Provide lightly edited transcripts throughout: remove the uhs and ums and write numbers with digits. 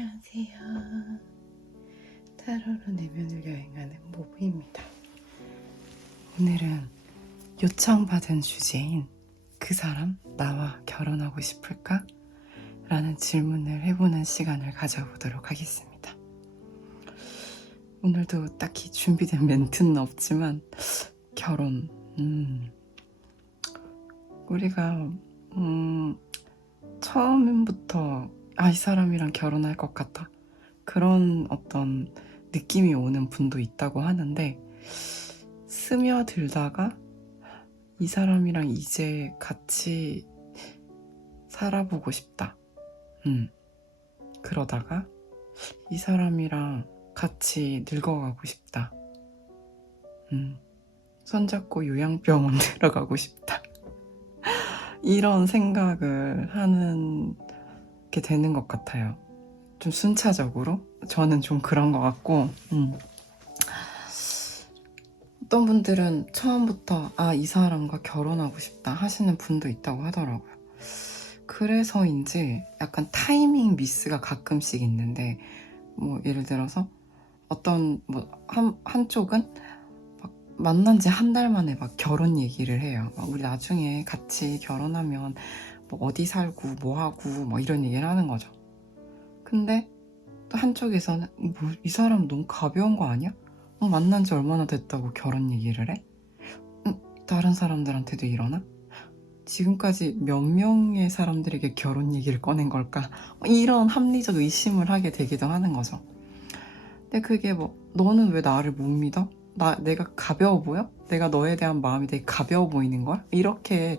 안녕하세요. 타로로 내면을 여행하는 모부입니다. 오늘은 요청받은 주제인 그 사람 나와 결혼하고 싶을까? 라는 질문을 해보는 시간을 가져보도록 하겠습니다. 오늘도 딱히 준비된 멘트는 없지만 결혼 우리가 처음부터 이 사람이랑 결혼할 것 같다 그런 어떤 느낌이 오는 분도 있다고 하는데, 스며들다가 이 사람이랑 이제 같이 살아보고 싶다. 그러다가 이 사람이랑 같이 늙어가고 싶다. 손잡고 요양병원 들어가고 싶다. 이런 생각을 하는 게 되는 것 같아요. 좀 순차적으로. 저는 좀 그런 것 같고, 어떤 분들은 처음부터 이 사람과 결혼하고 싶다 하시는 분도 있다고 하더라고요. 그래서인지 약간 타이밍 미스가 가끔씩 있는데, 뭐 예를 들어서 어떤 한쪽은 막 만난 지 한 달 만에 막 결혼 얘기를 해요. 우리 나중에 같이 결혼하면 뭐 어디 살고 뭐 하고 뭐 이런 얘기를 하는 거죠. 근데 또 한쪽에서는 이 사람 너무 가벼운 거 아니야? 만난 지 얼마나 됐다고 결혼 얘기를 해? 다른 사람들한테도 이러나? 지금까지 몇 명의 사람들에게 결혼 얘기를 꺼낸 걸까? 이런 합리적 의심을 하게 되기도 하는 거죠. 근데 그게 너는 왜 나를 못 믿어? 내가 가벼워 보여? 내가 너에 대한 마음이 되게 가벼워 보이는 거야? 이렇게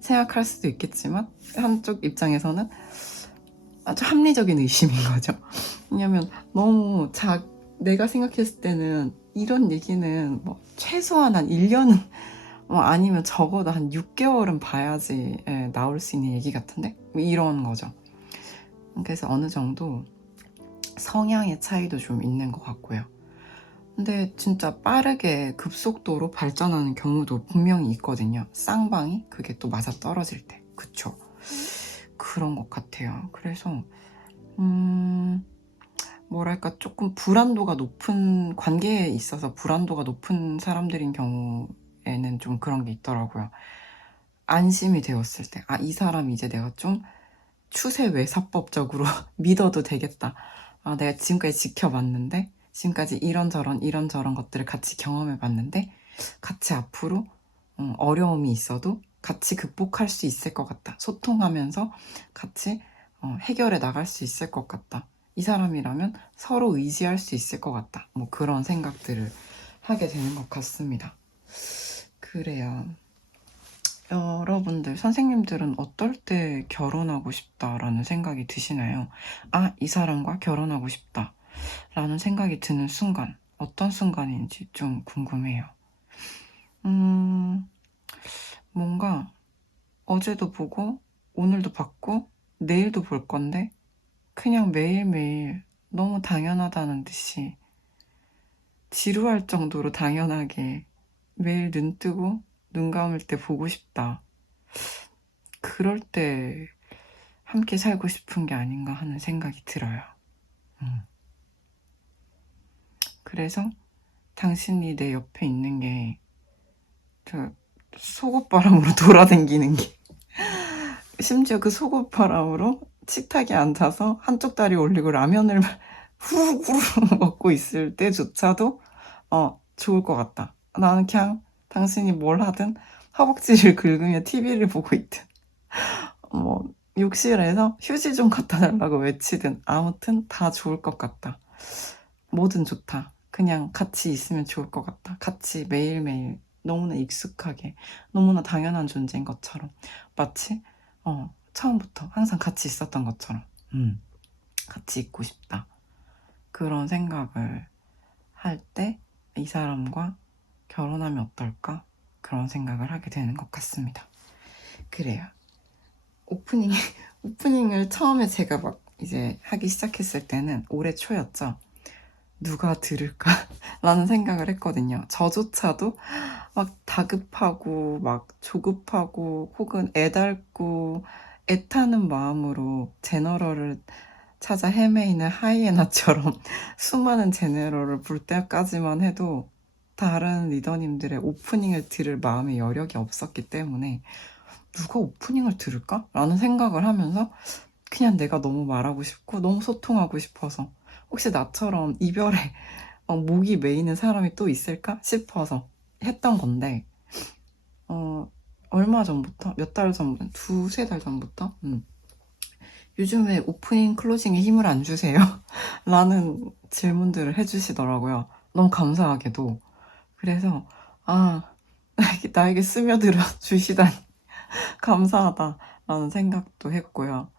생각할 수도 있겠지만, 한쪽 입장에서는 아주 합리적인 의심인 거죠. 왜냐면 너무 내가 생각했을 때는 이런 얘기는 최소한 한 1년은 아니면 적어도 한 6개월은 봐야지 나올 수 있는 얘기 같은데? 이런 거죠. 그래서 어느 정도 성향의 차이도 좀 있는 것 같고요. 근데 진짜 빠르게 급속도로 발전하는 경우도 분명히 있거든요. 쌍방이 그게 또 맞아 떨어질 때. 그쵸? 그런 것 같아요. 그래서 뭐랄까 조금 불안도가 높은, 관계에 있어서 불안도가 높은 사람들인 경우에는 좀 그런 게 있더라고요. 안심이 되었을 때, 이 사람 이제 내가 좀 추세 외사법적으로 믿어도 되겠다. 내가 지금까지 지켜봤는데, 지금까지 이런저런 것들을 같이 경험해봤는데, 같이 앞으로 어려움이 있어도 같이 극복할 수 있을 것 같다. 소통하면서 같이 해결해 나갈 수 있을 것 같다. 이 사람이라면 서로 의지할 수 있을 것 같다. 그런 생각들을 하게 되는 것 같습니다. 그래요. 여러분들, 선생님들은 어떨 때 결혼하고 싶다라는 생각이 드시나요? 이 사람과 결혼하고 싶다 라는 생각이 드는 순간, 어떤 순간인지 좀 궁금해요. 뭔가 어제도 보고 오늘도 봤고 내일도 볼 건데 그냥 매일매일 너무 당연하다는 듯이 지루할 정도로 당연하게 매일 눈 뜨고 눈 감을 때 보고 싶다. 그럴 때 함께 살고 싶은 게 아닌가 하는 생각이 들어요. 그래서 당신이 내 옆에 있는 게 속옷바람으로 돌아다니는 게, 심지어 그 속옷바람으로 식탁에 앉아서 한쪽 다리 올리고 라면을 후루후루 먹고 있을 때조차도 좋을 것 같다. 나는 그냥 당신이 뭘 하든 허벅지를 긁으며 TV를 보고 있든 욕실에서 휴지 좀 갖다 달라고 외치든 아무튼 다 좋을 것 같다. 뭐든 좋다. 그냥 같이 있으면 좋을 것 같다. 같이 매일매일 너무나 익숙하게 너무나 당연한 존재인 것처럼, 마치 처음부터 항상 같이 있었던 것처럼 같이 있고 싶다. 그런 생각을 할 때 이 사람과 결혼하면 어떨까? 그런 생각을 하게 되는 것 같습니다. 그래요. 오프닝을 처음에 제가 이제 하기 시작했을 때는 올해 초였죠. 누가 들을까? 라는 생각을 했거든요. 저조차도 다급하고 조급하고 혹은 애달고 애타는 마음으로 찾아 헤매이는 하이에나처럼 수많은 제네럴을 볼 때까지만 해도 다른 리더님들의 오프닝을 들을 마음의 여력이 없었기 때문에 '누가 오프닝을 들을까?'라는 생각을 하면서 그냥 내가 너무 말하고 싶고 너무 소통하고 싶어서 '혹시 나처럼 이별에 목이 메이는 사람이 또 있을까?' 싶어서 했던 건데 얼마 전부터 몇 달 전부터 두세 달 전부터 "요즘에 오프닝 클로징에 힘을 안 주세요?" 라는 질문들을 해 주시더라고요, 너무 감사하게도. 그래서 '아 나에게 스며들어 주시다니 감사하다.'라는 생각도 했고요.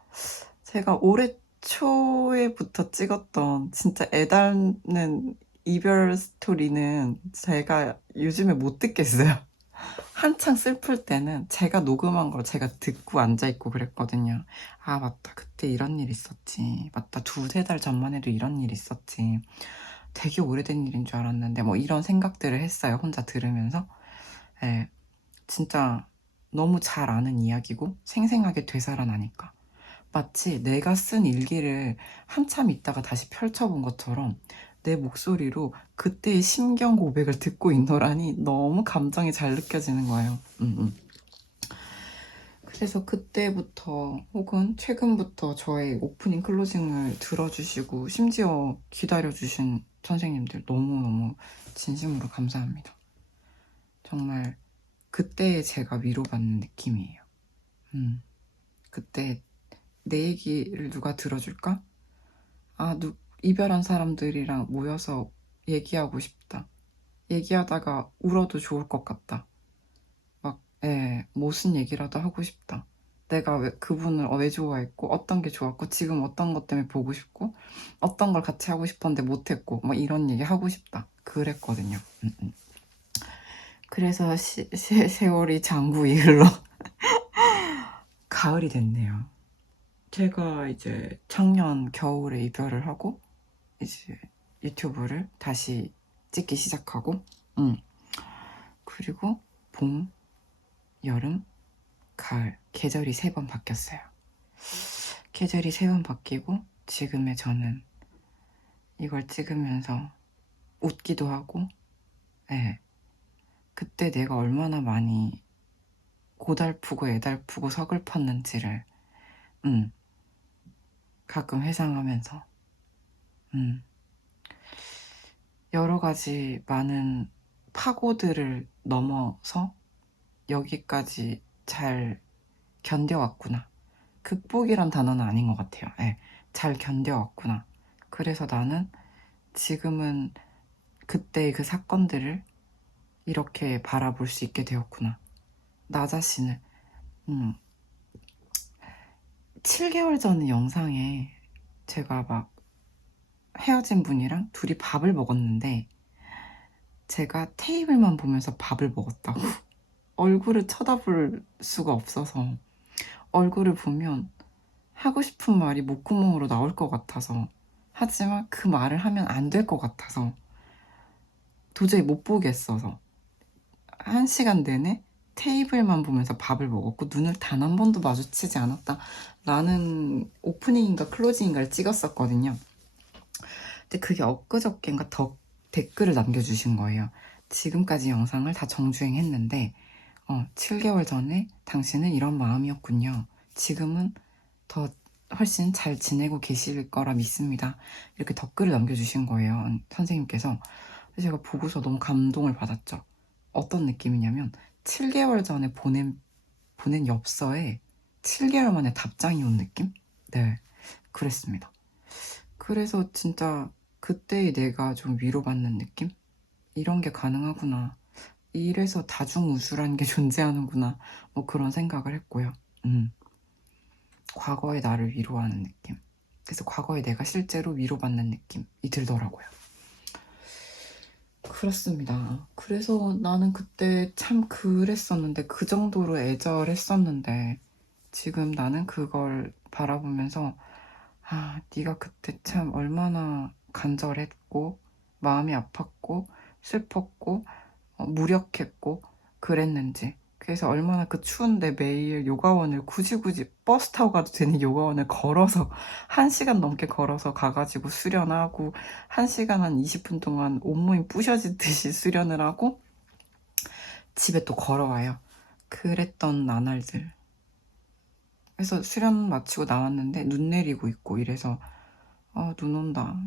제가 올해 초에부터 찍었던 진짜 애달는 이별 스토리는 제가 요즘에 못 듣겠어요. 한창 슬플 때는 제가 녹음한 걸 제가 듣고 앉아 있고 그랬거든요. '아 맞다. 그때 이런 일 있었지. 맞다. 두세 달 전만 해도 이런 일 있었지. 되게 오래된 일인 줄 알았는데.' 뭐 이런 생각들을 했어요, 혼자 들으면서. 예. 진짜 너무 잘 아는 이야기고 생생하게 되살아나니까. 마치 내가 쓴 일기를 한참 있다가 다시 펼쳐 본 것처럼 내 목소리로 그때의 심경 고백을 듣고 있노라니 너무 감정이 잘 느껴지는 거예요. 그래서 그때부터 혹은 최근부터 저의 오프닝 클로징을 들어주시고 심지어 기다려주신 선생님들 너무너무 진심으로 감사합니다. 정말 그때의 제가 위로받는 느낌이에요. 그때 내 얘기를 누가 들어줄까? 아, 이별한 사람들이랑 모여서 얘기하고 싶다. 얘기하다가 울어도 좋을 것 같다. 막, 예, 무슨 얘기라도 하고 싶다. 내가 왜 그분을 왜 좋아했고, 어떤 게 좋았고, 지금 어떤 것 때문에 보고 싶고, 어떤 걸 같이 하고 싶었는데 못했고, 뭐 이런 얘기 하고 싶다. 그랬거든요. 그래서 세월이 장구이 흘러 가을이 됐네요. 제가 이제 작년 겨울에 이별을 하고, 이제 유튜브를 다시 찍기 시작하고, 그리고 봄, 여름, 가을 계절이 세 번 바뀌었어요. 계절이 세 번 바뀌고 지금의 저는 이걸 찍으면서 웃기도 하고, 예, 그때 내가 얼마나 많이 고달프고 애달프고 서글펐는지를 가끔 회상하면서 여러 가지 많은 파고들을 넘어서 여기까지 잘 견뎌왔구나. 극복이란 단어는 아닌 것 같아요. 예, 잘 견뎌왔구나. 그래서 나는 지금은 그때의 그 사건들을 이렇게 바라볼 수 있게 되었구나. 나 자신을. 7개월 전 영상에 제가 막 헤어진 분이랑 둘이 밥을 먹었는데 제가 테이블만 보면서 밥을 먹었다고. 얼굴을 쳐다볼 수가 없어서 얼굴을 보면 하고 싶은 말이 목구멍으로 나올 것 같아서, 하지만 그 말을 하면 안 될 것 같아서 도저히 못 보겠어서 1시간 내내 테이블만 보면서 밥을 먹었고 눈을 단 한 번도 마주치지 않았다 라는 오프닝인가 클로징인가를 찍었었거든요. 근데 그게 엊그저께인가 댓글을 남겨주신 거예요. 지금까지 영상을 다 정주행했는데 7개월 전에 당신은 이런 마음이었군요. 지금은 더 훨씬 잘 지내고 계실 거라 믿습니다. 이렇게 댓글을 남겨주신 거예요, 선생님께서. 그래서 제가 보고서 너무 감동을 받았죠. 어떤 느낌이냐면 7개월 전에 보낸 엽서에 7개월 만에 답장이 온 느낌? 네, 그랬습니다. 그래서 진짜 그때의 내가 좀 위로받는 느낌? 이런 게 가능하구나. 이래서 다중우주라는 게 존재하는구나. 뭐 그런 생각을 했고요. 과거의 나를 위로하는 느낌. 그래서 과거의 내가 실제로 위로받는 느낌이 들더라고요. 그렇습니다. 그래서 나는 그때 참 그랬었는데, 그 정도로 애절했었는데 지금 나는 그걸 바라보면서 아, 네가 그때 참 얼마나 간절했고 마음이 아팠고 슬펐고 무력했고 그랬는지 그래서 얼마나 그 추운데 매일 요가원을 굳이 버스 타고 가도 되는 요가원을 걸어서 1시간 넘게 걸어서 가 가지고 수련하고 1시간 한 20분 동안 온몸이 부셔지듯이 수련을 하고 집에 또 걸어와요. 그랬던 나날들. 그래서 수련 마치고 나왔는데 눈 내리고 있고 이래서 '아 눈 온다.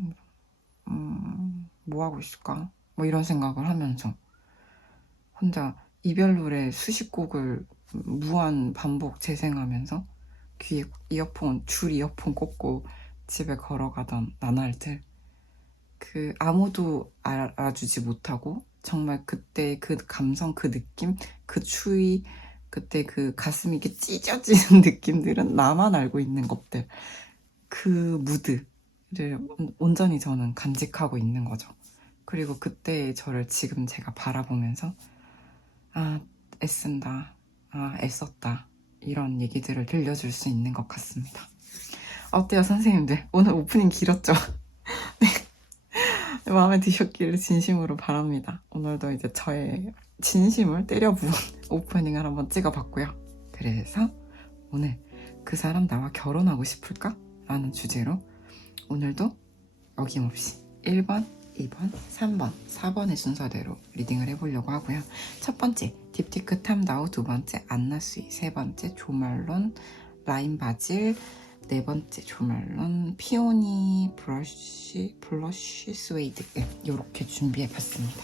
뭐 하고 있을까?' 뭐 이런 생각을 하면서 혼자 이별 노래 수십 곡을 무한 반복 재생하면서 귀에 줄 이어폰 꽂고 집에 걸어가던 나날들. 그 아무도 알아주지 못하고 정말 그때 그 감성, 그 느낌, 그 추위, 그때 그 가슴이 이렇게 찢어지는 느낌들은 나만 알고 있는 것들. 그 무드를 온전히 저는 간직하고 있는 거죠. 그리고 그때의 저를 지금 제가 바라보면서 '아 애쓴다. 아 애썼다.' 이런 얘기들을 들려줄 수 있는 것 같습니다. 어때요 선생님들? 오늘 오프닝 길었죠? 마음에 드셨기를 진심으로 바랍니다. 오늘도 이제 저의 진심을 때려 부은 오프닝을 한번 찍어 봤고요. 그래서 오늘 '그 사람 나와 결혼하고 싶을까?' 라는 주제로 오늘도 어김없이 1번, 2번, 3번, 4번의 순서대로 리딩을 해보려고 하고요. 첫 번째 딥티크 탐다오, 두 번째 안나수이, 세 번째 조말론 라인 바질, 네 번째 조말론 피오니 블러쉬 스웨이드, 이렇게 준비해봤습니다.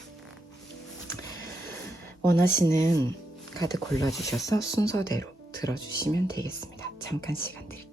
원하시는 카드 골라주셔서 순서대로 들어주시면 되겠습니다. 잠깐 시간 드릴게요.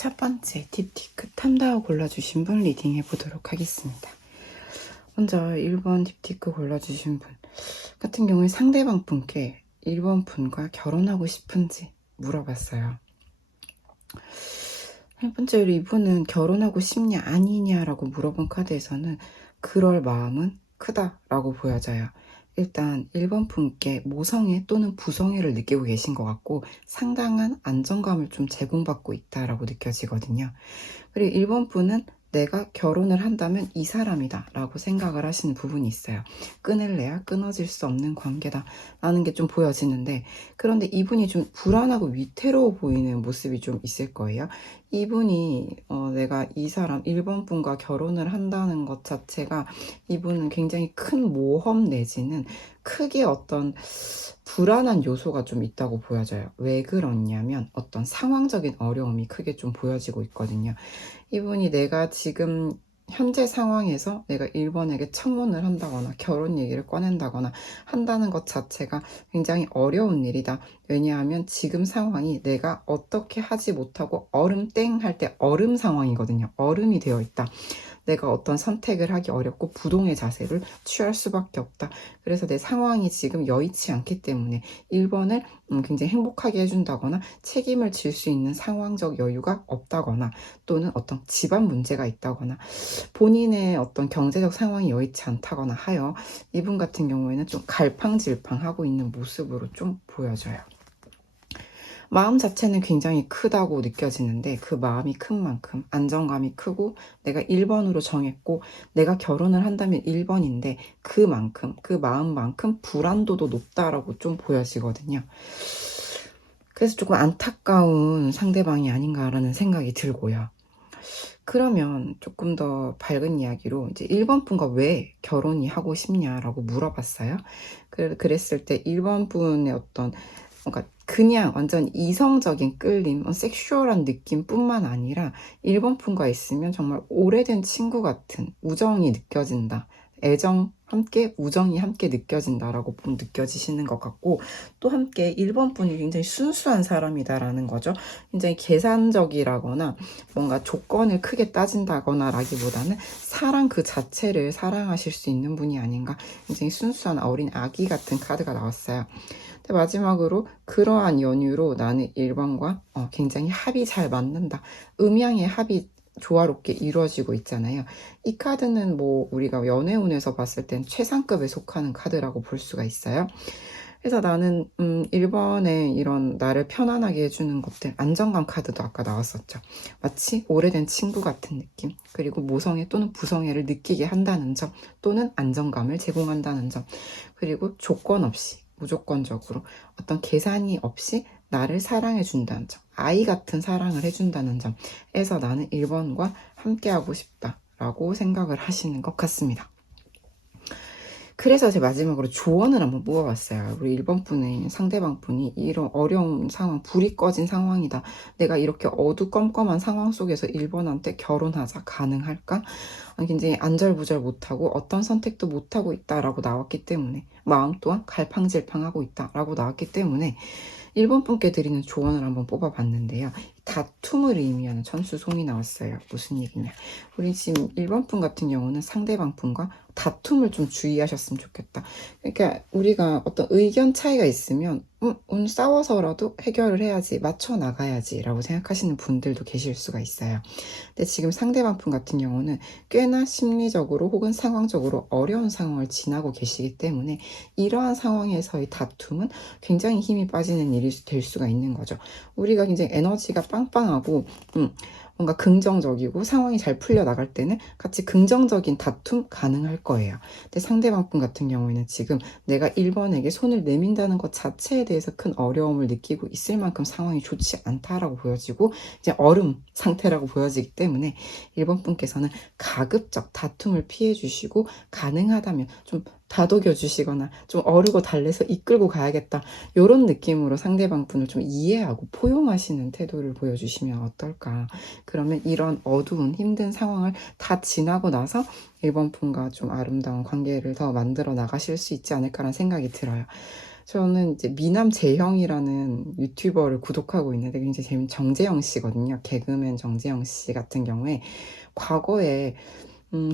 첫 번째 딥티크 탐다오 골라주신 분 리딩 해보도록 하겠습니다. 먼저 1번 딥티크 골라주신 분 같은 경우에 상대방 분께 1번 분과 결혼하고 싶은지 물어봤어요. 첫 번째로 이분은 결혼하고 싶냐 아니냐라고 물어본 카드에서는 그럴 마음은 크다라고 보여져요. 일단 1번 분께 모성애 또는 부성애를 느끼고 계신 것 같고 상당한 안정감을 좀 제공받고 있다라고 느껴지거든요. 그리고 1번 분은 내가 결혼을 한다면 이 사람이다 라고 생각을 하시는 부분이 있어요. 끊을래야 끊어질 수 없는 관계다 라는 게 좀 보여지는데, 그런데 이분이 좀 불안하고 위태로워 보이는 모습이 좀 있을 거예요. 이분이 내가 이 사람 1번 분과 결혼을 한다는 것 자체가 이분은 굉장히 큰 모험 내지는 크게 어떤 불안한 요소가 좀 있다고 보여져요. 왜 그러냐면 어떤 상황적인 어려움이 크게 좀 보여지고 있거든요. 이분이 내가 지금 현재 상황에서 내가 1번에게 청혼을 한다거나 결혼 얘기를 꺼낸다거나 한다는 것 자체가 굉장히 어려운 일이다. 왜냐하면 지금 상황이 내가 어떻게 하지 못하고 얼음땡 할 때 얼음 상황이거든요. 얼음이 되어 있다. 내가 어떤 선택을 하기 어렵고 부동의 자세를 취할 수밖에 없다. 그래서 내 상황이 지금 여의치 않기 때문에 1번을 굉장히 행복하게 해준다거나 책임을 질 수 있는 상황적 여유가 없다거나 또는 어떤 집안 문제가 있다거나 본인의 어떤 경제적 상황이 여의치 않다거나 하여 이분 같은 경우에는 좀 갈팡질팡하고 있는 모습으로 좀 보여져요. 마음 자체는 굉장히 크다고 느껴지는데 그 마음이 큰 만큼 안정감이 크고 내가 1번으로 정했고 내가 결혼을 한다면 1번인데 그만큼 그 마음만큼 불안도도 높다라고 좀 보여지거든요. 그래서 조금 안타까운 상대방이 아닌가라는 생각이 들고요. 그러면 조금 더 밝은 이야기로 이제 1번 분과 왜 결혼이 하고 싶냐라고 물어봤어요. 그랬을 때 1번 분의 어떤 뭔가 그냥 완전 이성적인 끌림, 섹슈얼한 느낌뿐만 아니라 1번 분과 있으면 정말 오래된 친구 같은 우정이 느껴진다. 애정 함께 우정이 함께 느껴진다라고 좀 느껴지시는 것 같고, 또 함께 1번 분이 굉장히 순수한 사람이다라는 거죠. 굉장히 계산적이라거나 뭔가 조건을 크게 따진다거나 라기보다는 사랑 그 자체를 사랑하실 수 있는 분이 아닌가. 굉장히 순수한 어린 아기 같은 카드가 나왔어요. 마지막으로 그러한 연유로 나는 1번과 굉장히 합이 잘 맞는다. 음양의 합이 조화롭게 이루어지고 있잖아요. 이 카드는 뭐 우리가 연애운에서 봤을 땐 최상급에 속하는 카드라고 볼 수가 있어요. 그래서 나는 1번에 이런 나를 편안하게 해주는 것들, 안정감 카드도 아까 나왔었죠. 마치 오래된 친구 같은 느낌, 그리고 모성애 또는 부성애를 느끼게 한다는 점, 또는 안정감을 제공한다는 점, 그리고 조건 없이 무조건적으로 어떤 계산이 없이 나를 사랑해 준다는 점, 아이 같은 사랑을 해준다는 점에서 나는 1번과 함께하고 싶다라고 생각을 하시는 것 같습니다. 그래서 제 마지막으로 조언을 한번 뽑아봤어요. 우리 1번 분의 상대방 분이 이런 어려운 상황, 불이 꺼진 상황이다. 내가 이렇게 어두컴컴한 상황 속에서 1번한테 결혼하자 가능할까? 굉장히 안절부절 못하고 어떤 선택도 못하고 있다라고 나왔기 때문에, 마음 또한 갈팡질팡하고 있다라고 나왔기 때문에 1번 분께 드리는 조언을 한번 뽑아봤는데요. 다툼을 의미하는 천수송이 나왔어요. 무슨 얘기냐. 우리 지금 1번 분 같은 경우는 상대방 분과 다툼을 좀 주의하셨으면 좋겠다. 그러니까 우리가 어떤 의견 차이가 있으면 오늘 싸워서라도 해결을 해야지, 맞춰 나가야지 라고 생각하시는 분들도 계실 수가 있어요. 근데 지금 상대방 분 같은 경우는 꽤나 심리적으로 혹은 상황적으로 어려운 상황을 지나고 계시기 때문에 이러한 상황에서의 다툼은 굉장히 힘이 빠지는 일이 될 수가 있는 거죠. 우리가 굉장히 에너지가 빵빵하고 뭔가 긍정적이고 상황이 잘 풀려나갈 때는 같이 긍정적인 다툼 가능할 거예요. 근데 상대방 분 같은 경우에는 지금 내가 1번에게 손을 내민다는 것 자체에 대해서 큰 어려움을 느끼고 있을 만큼 상황이 좋지 않다라고 보여지고 이제 얼음 상태라고 보여지기 때문에 1번 분께서는 가급적 다툼을 피해 주시고 가능하다면 좀 다독여 주시거나 좀 어르고 달래서 이끌고 가야겠다, 이런 느낌으로 상대방 분을 좀 이해하고 포용하시는 태도를 보여주시면 어떨까. 그러면 이런 어두운 힘든 상황을 다 지나고 나서 1번 분과 좀 아름다운 관계를 더 만들어 나가실 수 있지 않을까라는 생각이 들어요. 저는 이제 미남 재형이라는 유튜버를 구독하고 있는데 굉장히 정재영 씨거든요. 개그맨 정재영 씨 같은 경우에 과거에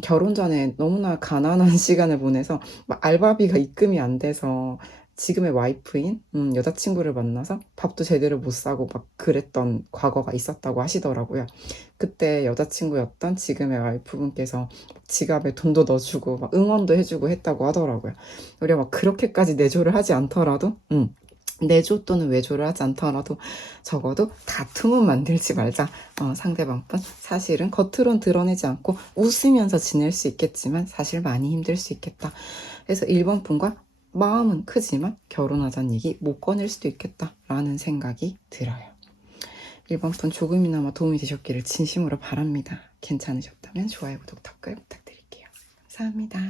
결혼 전에 너무나 가난한 시간을 보내서 막 알바비가 입금이 안 돼서 지금의 와이프인 여자친구를 만나서 밥도 제대로 못 사고 막 그랬던 과거가 있었다고 하시더라고요. 그때 여자친구였던 지금의 와이프분께서 지갑에 돈도 넣어주고 막 응원도 해주고 했다고 하더라고요. 우리가 막 그렇게까지 내조를 하지 않더라도 내조 또는 외조를 하지 않더라도 적어도 다툼은 만들지 말자. 상대방분 사실은 겉으론 드러내지 않고 웃으면서 지낼 수 있겠지만 사실 많이 힘들 수 있겠다. 그래서 1번 분과 마음은 크지만 결혼하자는 얘기 못 꺼낼 수도 있겠다라는 생각이 들어요. 1번 분 조금이나마 도움이 되셨기를 진심으로 바랍니다. 괜찮으셨다면 좋아요, 구독, 댓글 부탁드릴게요. 감사합니다.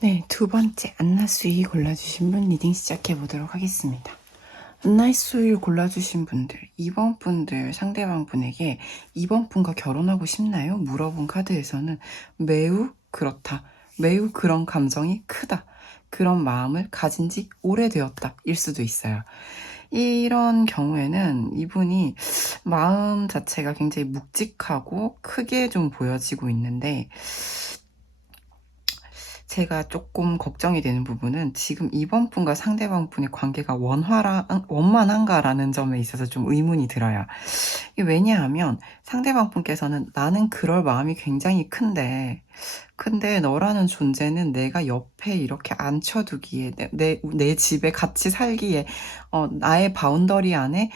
네, 두 번째 안나수이 골라주신 분 리딩 시작해 보도록 하겠습니다. 안나수이 골라주신 분들, 2번 분들 상대방 분에게 2번 분과 결혼하고 싶나요? 물어본 카드에서는 매우 그렇다, 매우 그런 감정이 크다, 그런 마음을 가진 지 오래되었다 일 수도 있어요. 이런 경우에는 이분이 마음 자체가 굉장히 묵직하고 크게 좀 보여지고 있는데, 제가 조금 걱정이 되는 부분은 지금 이번 분과 상대방 분의 관계가 원만한가라는 점에 있어서 좀 의문이 들어요. 이게 왜냐하면 상대방 분께서는 나는 그럴 마음이 굉장히 근데 너라는 존재는 내가 옆에 이렇게 앉혀두기에 내 집에 같이 살기에 나의 바운더리 안에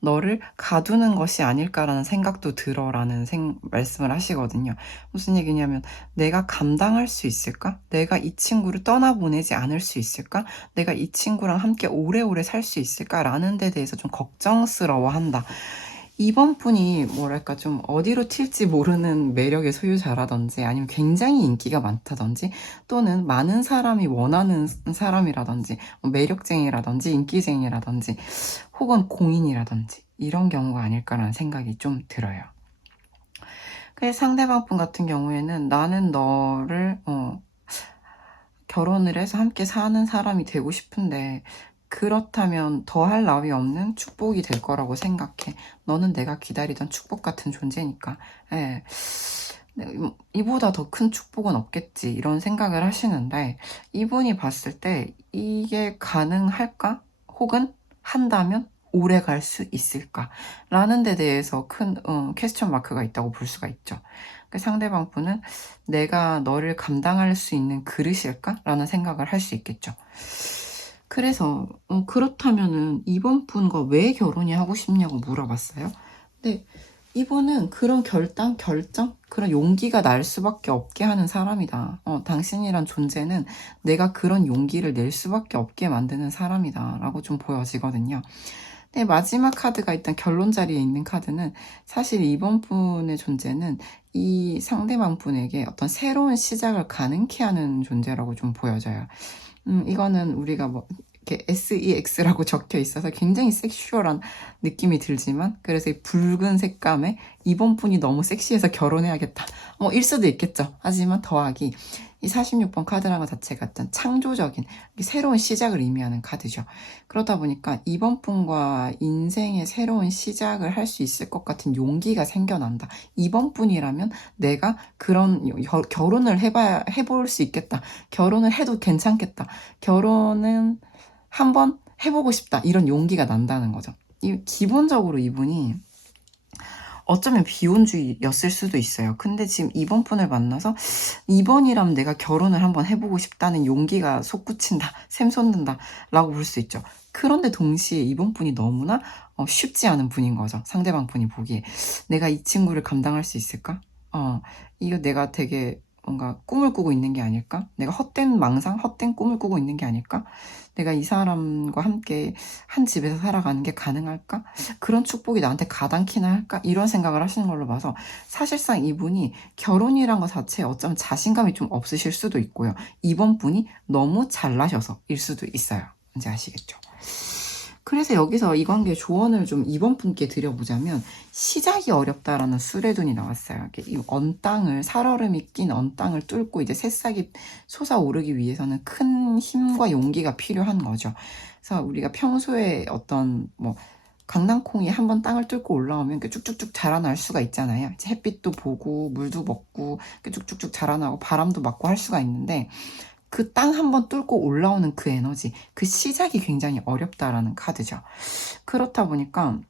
너를 가두는 것이 아닐까라는 생각도 들어라는 말씀을 하시거든요. 무슨 얘기냐면 내가 감당할 수 있을까? 내가 이 친구를 떠나보내지 않을 수 있을까? 내가 이 친구랑 함께 오래오래 살 수 있을까? 라는 데 대해서 좀 걱정스러워한다. 이번 분이 뭐랄까 좀 어디로 튈지 모르는 매력의 소유자라든지 아니면 굉장히 인기가 많다든지 또는 많은 사람이 원하는 사람이라든지 매력쟁이라든지 인기쟁이라든지 혹은 공인이라든지 이런 경우가 아닐까라는 생각이 좀 들어요. 그래서 상대방 분 같은 경우에는 나는 너를 결혼을 해서 함께 사는 사람이 되고 싶은데 그렇다면 더할 나위 없는 축복이 될 거라고 생각해. 너는 내가 기다리던 축복 같은 존재니까. 예. 이보다 더 큰 축복은 없겠지. 이런 생각을 하시는데 이분이 봤을 때 이게 가능할까? 혹은 한다면 오래 갈 수 있을까? 라는 데 대해서 큰 퀘스천 마크가 있다고 볼 수가 있죠. 상대방 분은 내가 너를 감당할 수 있는 그릇일까? 라는 생각을 할 수 있겠죠. 그래서 그렇다면은 이번 분과 왜 결혼이 하고 싶냐고 물어봤어요. 근데 이분은 그런 결정, 그런 용기가 날 수밖에 없게 하는 사람이다. 당신이란 존재는 내가 그런 용기를 낼 수밖에 없게 만드는 사람이다. 라고 좀 보여지거든요. 네, 마지막 카드가 일단 결론 자리에 있는 카드는 사실 이번 분의 존재는 이 상대방 분에게 어떤 새로운 시작을 가능케 하는 존재라고 좀 보여져요. 이거는 우리가 뭐 이렇게 SEX라고 적혀 있어서 굉장히 섹슈얼한 느낌이 들지만, 그래서 이 붉은 색감에 이번 분이 너무 섹시해서 결혼해야겠다, 일 수도 있겠죠. 하지만 더하기 이 46번 카드라는 것 자체가 어떤 창조적인 새로운 시작을 의미하는 카드죠. 그러다 보니까 이번 분과 인생의 새로운 시작을 할 수 있을 것 같은 용기가 생겨난다. 이번 분이라면 내가 그런 결혼을 해볼 수 있겠다. 결혼을 해도 괜찮겠다. 결혼은 한번 해보고 싶다. 이런 용기가 난다는 거죠. 기본적으로 이분이 어쩌면 비혼주의였을 수도 있어요. 근데 지금 이번 분을 만나서 이번이라면 내가 결혼을 한번 해보고 싶다는 용기가 솟구친다, 샘솟는다 라고 볼 수 있죠. 그런데 동시에 이번 분이 너무나 쉽지 않은 분인 거죠. 상대방 분이 보기에 내가 이 친구를 감당할 수 있을까? 이거 내가 되게 뭔가 꿈을 꾸고 있는 게 아닐까? 내가 헛된 망상, 헛된 꿈을 꾸고 있는 게 아닐까? 내가 이 사람과 함께 한 집에서 살아가는 게 가능할까? 그런 축복이 나한테 가당키나 할까? 이런 생각을 하시는 걸로 봐서 사실상 이분이 결혼이란 것 자체에 어쩌면 자신감이 좀 없으실 수도 있고요. 이번 분이 너무 잘나셔서일 수도 있어요. 이제 아시겠죠? 그래서 여기서 이 관계의 조언을 좀 이번 분께 드려보자면, 시작이 어렵다라는 수레돈이 나왔어요. 이 언땅을, 살얼음이 낀 언땅을 뚫고 이제 새싹이 솟아오르기 위해서는 큰 힘과 용기가 필요한 거죠. 그래서 우리가 평소에 어떤 뭐 강낭콩이 한번 땅을 뚫고 올라오면 쭉쭉쭉 자라날 수가 있잖아요. 이제 햇빛도 보고 물도 먹고 쭉쭉쭉 자라나고 바람도 맞고 할 수가 있는데, 그 땅 한번 뚫고 올라오는 그 에너지, 그 시작이 굉장히 어렵다라는 카드죠. 그렇다 보니까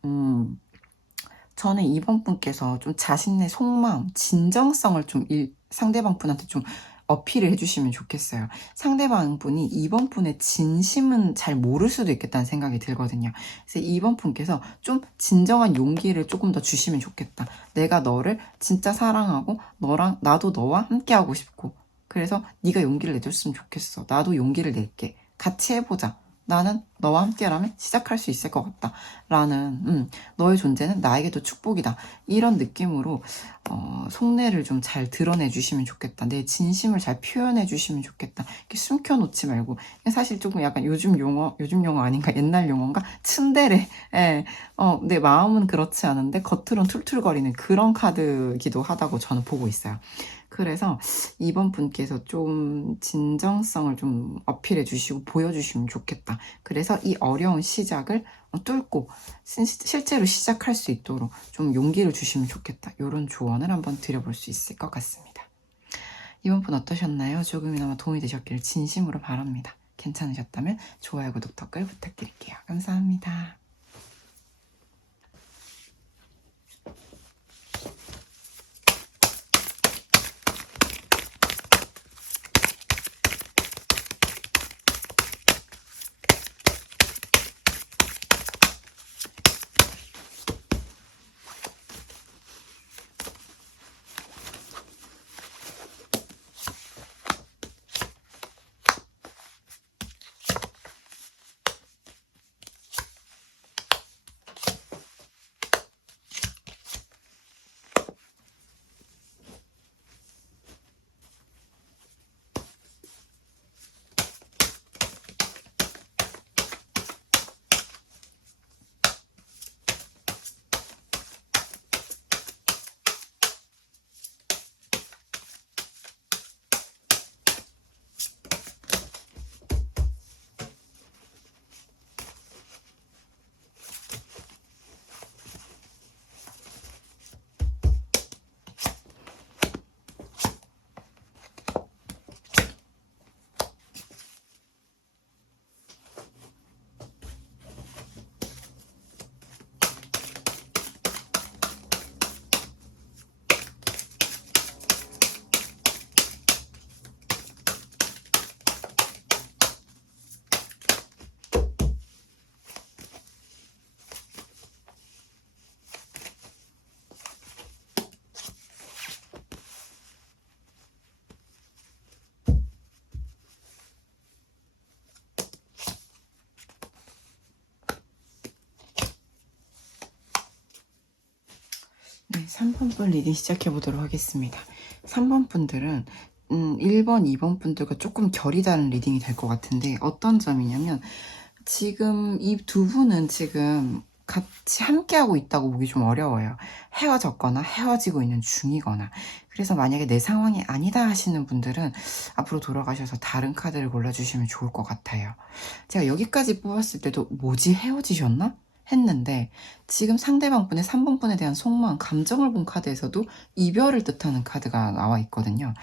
저는 이번 분께서 좀 자신의 속마음, 진정성을 좀 상대방 분한테 좀 어필을 해주시면 좋겠어요. 상대방 분이 이번 분의 진심은 잘 모를 수도 있겠다는 생각이 들거든요. 그래서 이번 분께서 좀 진정한 용기를 조금 더 주시면 좋겠다. 내가 너를 진짜 사랑하고 나도 너와 함께하고 싶고, 그래서 네가 용기를 내줬으면 좋겠어. 나도 용기를 낼게. 같이 해보자. 나는 너와 함께라면 시작할 수 있을 것 같다. 라는 너의 존재는 나에게도 축복이다. 이런 느낌으로 속내를 좀 잘 드러내 주시면 좋겠다. 내 진심을 잘 표현해 주시면 좋겠다. 이렇게 숨겨놓지 말고. 사실 조금 약간 요즘 용어 아닌가? 옛날 용어인가? 츤데레. 예. 내 마음은 그렇지 않은데 겉으론 툴툴거리는 그런 카드기도 하다고 저는 보고 있어요. 그래서 이번 분께서 좀 진정성을 좀 어필해 주시고 보여주시면 좋겠다. 그래서 이 어려운 시작을 뚫고 실제로 시작할 수 있도록 좀 용기를 주시면 좋겠다. 이런 조언을 한번 드려볼 수 있을 것 같습니다. 이번 분 어떠셨나요? 조금이나마 도움이 되셨기를 진심으로 바랍니다. 괜찮으셨다면 좋아요, 구독, 댓글 부탁드릴게요. 감사합니다. 3번 분 리딩 시작해 보도록 하겠습니다. 3번 분들은 1번, 2번 분들과 조금 결이 다른 리딩이 될 것 같은데 어떤 점이냐면 지금 이 두 분은 지금 같이 함께하고 있다고 보기 좀 어려워요. 헤어졌거나 헤어지고 있는 중이거나. 그래서 만약에 내 상황이 아니다 하시는 분들은 앞으로 돌아가셔서 다른 카드를 골라주시면 좋을 것 같아요. 제가 여기까지 뽑았을 때도 뭐지 헤어지셨나? 했는데 지금 상대방 분의 3번 분에 대한 속마음, 감정을 본 카드에서도 이별을 뜻하는 카드가 나와 있거든요.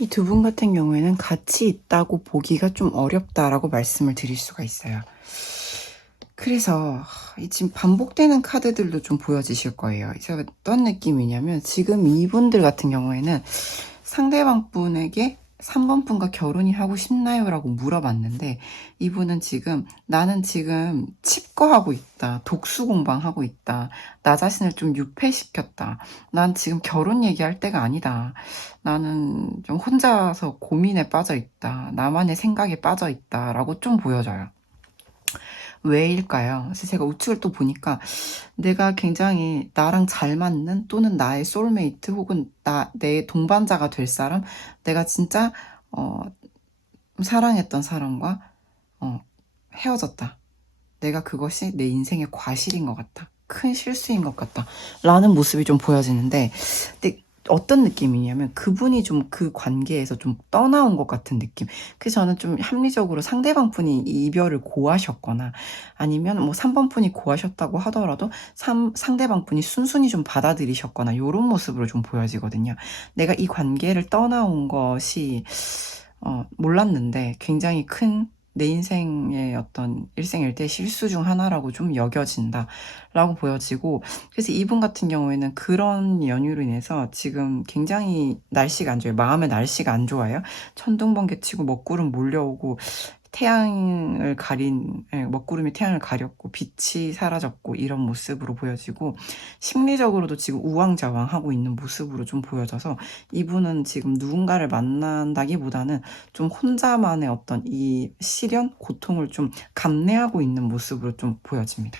이 두 분 같은 경우에는 같이 있다고 보기가 좀 어렵다라고 말씀을 드릴 수가 있어요. 그래서 지금 반복되는 카드들도 좀 보여지실 거예요. 이제 어떤 느낌이냐면 지금 이분들 같은 경우에는 상대방 분에게 3번 분과 결혼이 하고 싶나요? 라고 물어봤는데 이분은 지금 나는 지금 칩거하고 있다. 독수 공방하고 있다. 나 자신을 좀 유폐시켰다. 난 지금 결혼 얘기할 때가 아니다. 나는 좀 혼자서 고민에 빠져 있다. 나만의 생각에 빠져 있다. 라고 좀 보여져요. 왜일까요? 그래서 제가 우측을 또 보니까 내가 굉장히 나랑 잘 맞는 또는 나의 소울메이트 혹은 내 동반자가 될 사람, 내가 진짜 사랑했던 사람과 헤어졌다. 내가 그것이 내 인생의 과실인 것 같다. 큰 실수인 것 같다. 라는 모습이 좀 보여지는데 근데 어떤 느낌이냐면 그분이 좀 그 관계에서 좀 떠나온 것 같은 느낌. 그래서 저는 좀 합리적으로 상대방 분이 이별을 고하셨거나 아니면 뭐 3번 분이 고하셨다고 하더라도 상대방 분이 순순히 좀 받아들이셨거나 이런 모습으로 좀 보여지거든요. 내가 이 관계를 떠나온 것이 몰랐는데 굉장히 큰 내 인생의 어떤 일생일대 실수 중 하나라고 좀 여겨진다 라고 보여지고 그래서 이분 같은 경우에는 그런 연유로 인해서 지금 굉장히 날씨가 안 좋아요. 마음의 날씨가 안 좋아요. 천둥번개 치고 먹구름 몰려오고 태양을 가린 먹구름이 태양을 가렸고 빛이 사라졌고 이런 모습으로 보여지고 심리적으로도 지금 우왕좌왕하고 있는 모습으로 좀 보여져서 이분은 지금 누군가를 만난다기보다는 좀 혼자만의 어떤 이 시련, 고통을 좀 감내하고 있는 모습으로 좀 보여집니다.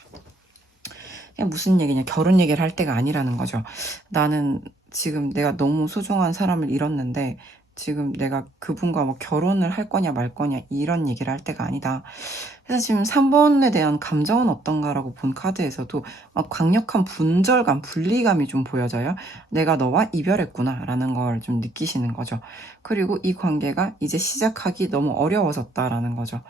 그냥 무슨 얘기냐, 결혼 얘기를 할 때가 아니라는 거죠. 나는 지금 내가 너무 소중한 사람을 잃었는데 지금 내가 그분과 뭐 결혼을 할 거냐 말 거냐 이런 얘기를 할 때가 아니다. 그래서 지금 3번에 대한 감정은 어떤가라고 본 카드에서도 강력한 분절감, 분리감이 좀 보여져요. 내가 너와 이별했구나 라는 걸 좀 느끼시는 거죠. 그리고 이 관계가 이제 시작하기 너무 어려워졌다라는 거죠.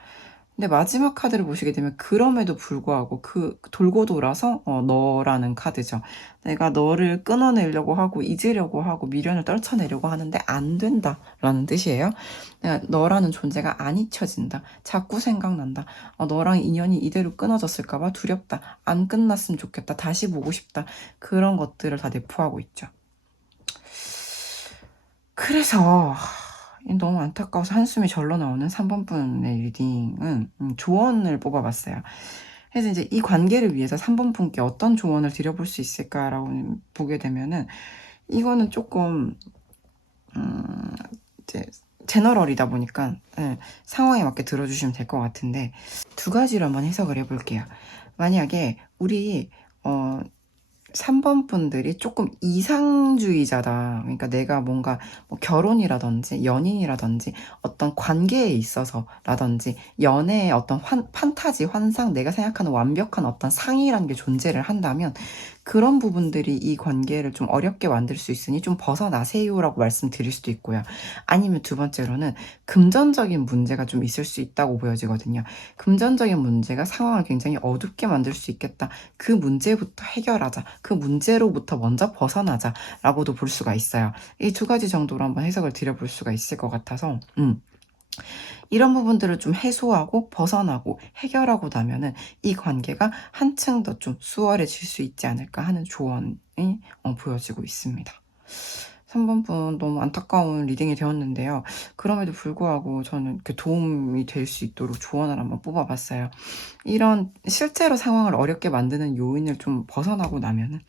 근데 마지막 카드를 보시게 되면 그럼에도 불구하고 그 돌고 돌아서 너라는 카드죠. 내가 너를 끊어내려고 하고 잊으려고 하고 미련을 떨쳐내려고 하는데 안 된다라는 뜻이에요. 내가 너라는 존재가 안 잊혀진다. 자꾸 생각난다. 너랑 인연이 이대로 끊어졌을까봐 두렵다. 안 끝났으면 좋겠다. 다시 보고 싶다. 그런 것들을 다 내포하고 있죠. 그래서 너무 안타까워서 한숨이 절로 나오는 3번 분의 리딩은 조언을 뽑아봤어요. 그래서 이제 이 관계를 위해서 3번 분께 어떤 조언을 드려볼 수 있을까라고 보게 되면은 이거는 조금 이제 제너럴이다 보니까 상황에 맞게 들어주시면 될 것 같은데 두 가지로 한번 해석을 해볼게요. 만약에 우리 3번 분들이 조금 이상주의자다. 그러니까 내가 뭔가 뭐 결혼이라든지 연인이라든지 어떤 관계에 있어서라든지 연애의 어떤 판타지, 환상, 내가 생각하는 완벽한 어떤 상이라는 게 존재를 한다면 그런 부분들이 이 관계를 좀 어렵게 만들 수 있으니 좀 벗어나세요라고 말씀드릴 수도 있고요. 아니면 두 번째로는 금전적인 문제가 좀 있을 수 있다고 보여지거든요. 금전적인 문제가 상황을 굉장히 어둡게 만들 수 있겠다. 그 문제부터 해결하자. 그 문제로부터 먼저 벗어나자라고도 볼 수가 있어요. 이 두 가지 정도로 한번 해석을 드려볼 수가 있을 것 같아서 이런 부분들을 좀 해소하고 벗어나고 해결하고 나면은 이 관계가 한층 더 좀 수월해질 수 있지 않을까 하는 조언이 보여지고 있습니다. 3번 분 너무 안타까운 리딩이 되었는데요. 그럼에도 불구하고 저는 도움이 될 수 있도록 조언을 한번 뽑아봤어요. 이런 실제로 상황을 어렵게 만드는 요인을 좀 벗어나고 나면은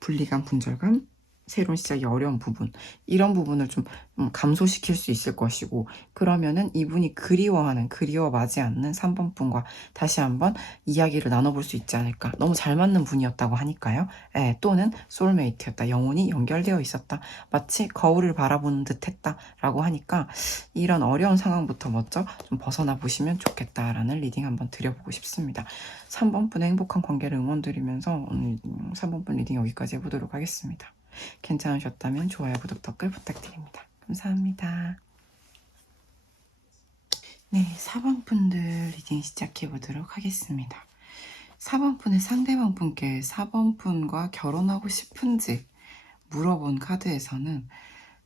분리감, 분절감, 새로운 시작이 어려운 부분, 이런 부분을 좀 감소시킬 수 있을 것이고, 그러면은 이분이 그리워하지 않는 3번 분과 다시 한번 이야기를 나눠볼 수 있지 않을까. 너무 잘 맞는 분이었다고 하니까요. 예, 또는 소울메이트였다. 영혼이 연결되어 있었다. 마치 거울을 바라보는 듯 했다라고 하니까 이런 어려운 상황부터 먼저 좀 벗어나 보시면 좋겠다라는 리딩 한번 드려보고 싶습니다. 3번 분의 행복한 관계를 응원드리면서 오늘 3번 분 리딩 여기까지 해보도록 하겠습니다. 괜찮으셨다면 좋아요, 구독, 댓글 부탁드립니다. 감사합니다. 네, 4번 분들 리딩 시작해 보도록 하겠습니다. 4번 분의 상대방 분께 4번 분과 결혼하고 싶은지 물어본 카드에서는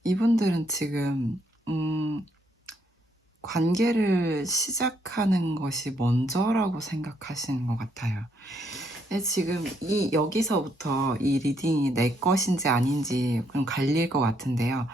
이분들은 지금 관계를 시작하는 것이 먼저라고 생각하시는 것 같아요. 지금 여기서부터 이 리딩이 내 것인지 아닌지 좀 갈릴 것 같은데요.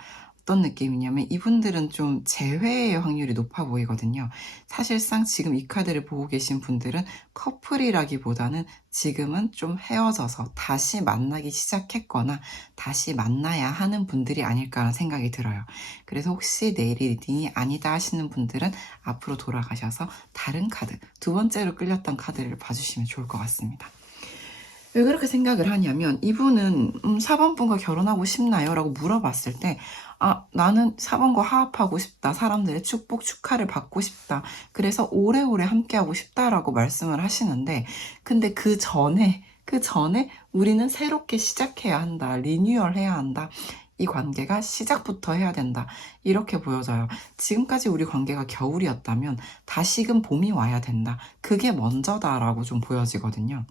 어떤 느낌이냐면 이분들은 좀 재회의 확률이 높아 보이거든요. 사실상 지금 이 카드를 보고 계신 분들은 커플이라기보다는 지금은 좀 헤어져서 다시 만나기 시작했거나 다시 만나야 하는 분들이 아닐까라는 생각이 들어요. 그래서 혹시 내일 리딩이 아니다 하시는 분들은 앞으로 돌아가셔서 다른 카드, 두 번째로 끌렸던 카드를 봐주시면 좋을 것 같습니다. 왜 그렇게 생각을 하냐면 이분은 4번 분과 결혼하고 싶나요? 라고 물어봤을 때 나는 4번과 화합하고 싶다. 사람들의 축복, 축하를 받고 싶다. 그래서 오래오래 함께하고 싶다라고 말씀을 하시는데 근데 그 전에 우리는 새롭게 시작해야 한다. 리뉴얼 해야 한다. 이 관계가 시작부터 해야 된다. 이렇게 보여져요. 지금까지 우리 관계가 겨울이었다면 다시금 봄이 와야 된다. 그게 먼저다라고 좀 보여지거든요.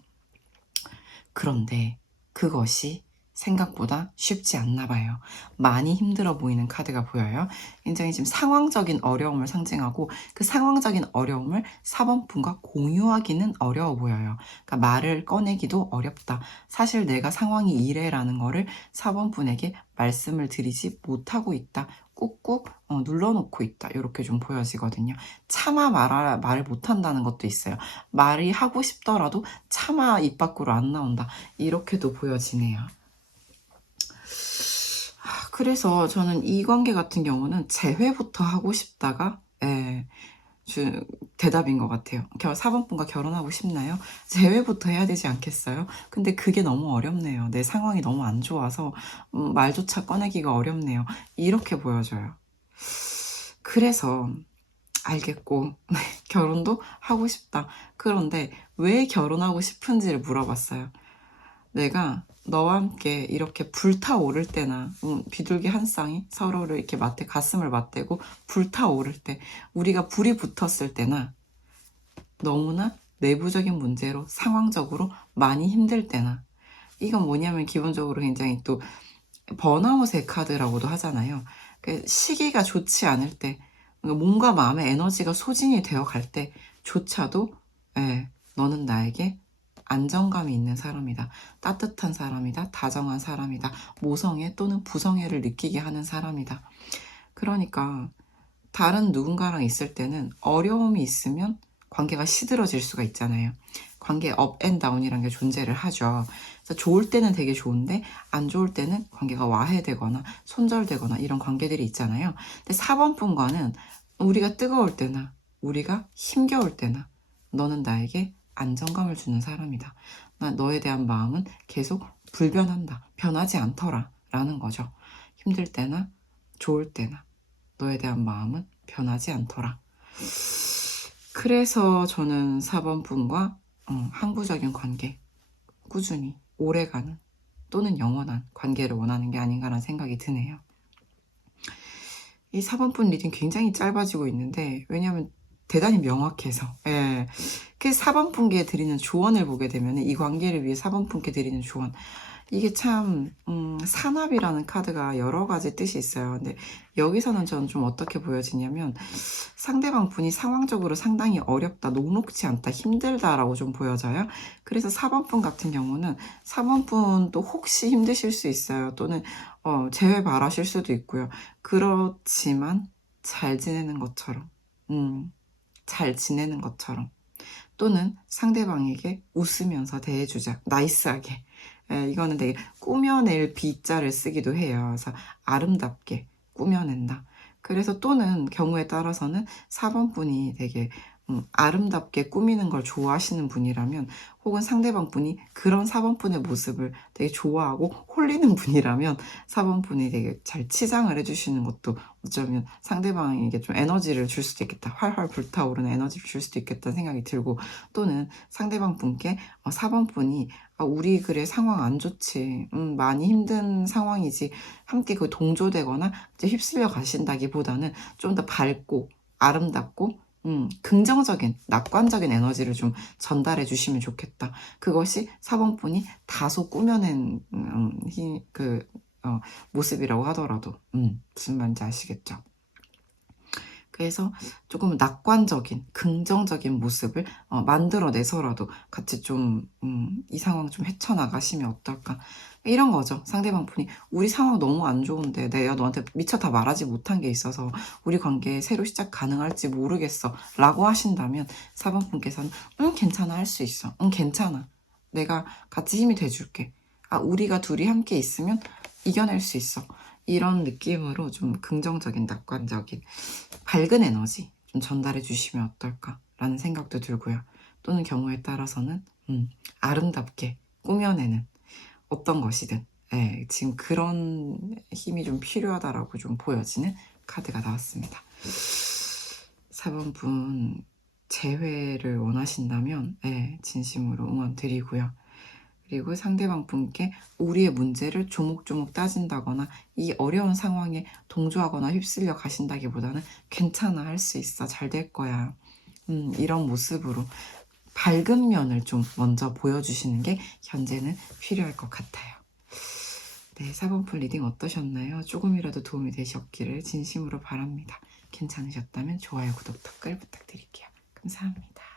그런데 그것이 생각보다 쉽지 않나 봐요. 많이 힘들어 보이는 카드가 보여요. 굉장히 지금 상황적인 어려움을 상징하고 그 상황적인 어려움을 4번 분과 공유하기는 어려워 보여요. 그러니까 말을 꺼내기도 어렵다. 사실 내가 상황이 이래라는 거를 4번 분에게 말씀을 드리지 못하고 있다. 꾹꾹 눌러놓고 있다. 이렇게 좀 보여지거든요. 차마 말을 못한다는 것도 있어요. 말이 하고 싶더라도 차마 입 밖으로 안 나온다. 이렇게도 보여지네요. 그래서 저는 이 관계 같은 경우는 재회부터 하고 싶다가 대답인 것 같아요. 4번 분과 결혼하고 싶나요? 재회부터 해야 되지 않겠어요? 근데 그게 너무 어렵네요. 내 상황이 너무 안 좋아서 말조차 꺼내기가 어렵네요. 이렇게 보여져요. 그래서 알겠고 결혼도 하고 싶다. 그런데 왜 결혼하고 싶은지를 물어봤어요. 내가 너와 함께 이렇게 불타오를 때나 비둘기 한 쌍이 서로를 이렇게 가슴을 맞대고 불타오를 때 우리가 불이 붙었을 때나 너무나 내부적인 문제로 상황적으로 많이 힘들 때나 이건 뭐냐면 기본적으로 굉장히 또 번아웃의 카드라고도 하잖아요. 시기가 좋지 않을 때 몸과 마음의 에너지가 소진이 되어 갈 때조차도 너는 나에게 안정감이 있는 사람이다. 따뜻한 사람이다. 다정한 사람이다. 모성애 또는 부성애를 느끼게 하는 사람이다. 그러니까 다른 누군가랑 있을 때는 어려움이 있으면 관계가 시들어질 수가 있잖아요. 관계 업 앤 다운이라는 게 존재를 하죠. 그래서 좋을 때는 되게 좋은데 안 좋을 때는 관계가 와해되거나 손절되거나 이런 관계들이 있잖아요. 근데 4번 분과는 우리가 뜨거울 때나 우리가 힘겨울 때나 너는 나에게 안정감을 주는 사람이다. 나 너에 대한 마음은 계속 불변한다. 변하지 않더라. 라는 거죠. 힘들 때나 좋을 때나 너에 대한 마음은 변하지 않더라. 그래서 저는 4번 분과 항구적인 관계, 꾸준히 오래가는 또는 영원한 관계를 원하는 게 아닌가라는 생각이 드네요. 이 4번 분 리딩 굉장히 짧아지고 있는데 왜냐하면 대단히 명확해서 그 4번 분께 드리는 조언을 보게 되면 이 관계를 위해 4번 분께 드리는 조언 이게 참 산업이라는 카드가 여러 가지 뜻이 있어요. 근데 여기서는 저는 좀 어떻게 보여지냐면 상대방 분이 상황적으로 상당히 어렵다, 녹록지 않다, 힘들다라고 좀 보여져요. 그래서 4번 분 같은 경우는 4번 분도 혹시 힘드실 수 있어요. 또는 재회 바라실 수도 있고요. 그렇지만 잘 지내는 것처럼 잘 지내는 것처럼 또는 상대방에게 웃으면서 대해주자. 나이스하게. 예, 이거는 되게 꾸며낼 B자를 쓰기도 해요. 그래서 아름답게 꾸며낸다. 그래서 또는 경우에 따라서는 4번 분이 되게 아름답게 꾸미는 걸 좋아하시는 분이라면, 혹은 상대방 분이 그런 4번 분의 모습을 되게 좋아하고 홀리는 분이라면 4번 분이 되게 잘 치장을 해주시는 것도 어쩌면 상대방에게 좀 에너지를 줄 수도 있겠다. 활활 불타오르는 에너지를 줄 수도 있겠다는 생각이 들고, 또는 상대방 분께 4번 분이 우리 그래 상황 안 좋지, 많이 힘든 상황이지, 함께 그 동조되거나 이제 휩쓸려 가신다기보다는 좀 더 밝고 아름답고 긍정적인, 낙관적인 에너지를 좀 전달해 주시면 좋겠다. 그것이 4번 분이 다소 꾸며낸 모습이라고 하더라도 무슨 말인지 아시겠죠? 그래서 조금 낙관적인, 긍정적인 모습을 만들어내서라도 같이 좀 이 상황 좀 헤쳐나가시면 어떨까, 이런 거죠. 상대방 분이 우리 상황 너무 안 좋은데 내가 너한테 미처 다 말하지 못한 게 있어서 우리 관계 새로 시작 가능할지 모르겠어 라고 하신다면 4번 분께서는 괜찮아, 할 수 있어, 괜찮아, 내가 같이 힘이 돼줄게, 우리가 둘이 함께 있으면 이겨낼 수 있어, 이런 느낌으로 좀 긍정적인, 낙관적인, 밝은 에너지 좀 전달해 주시면 어떨까라는 생각도 들고요. 또는 경우에 따라서는 아름답게 꾸며내는, 어떤 것이든, 예, 지금 그런 힘이 좀 필요하다라고 좀 보여지는 카드가 나왔습니다. 4번 분 재회를 원하신다면 진심으로 응원 드리고요. 그리고 상대방 분께 우리의 문제를 조목조목 따진다거나 이 어려운 상황에 동조하거나 휩쓸려 가신다기보다는 괜찮아, 할 수 있어, 잘 될 거야, 이런 모습으로 밝은 면을 좀 먼저 보여주시는 게 현재는 필요할 것 같아요. 네, 4번 풀 리딩 어떠셨나요? 조금이라도 도움이 되셨기를 진심으로 바랍니다. 괜찮으셨다면 좋아요, 구독, 댓글 부탁드릴게요. 감사합니다.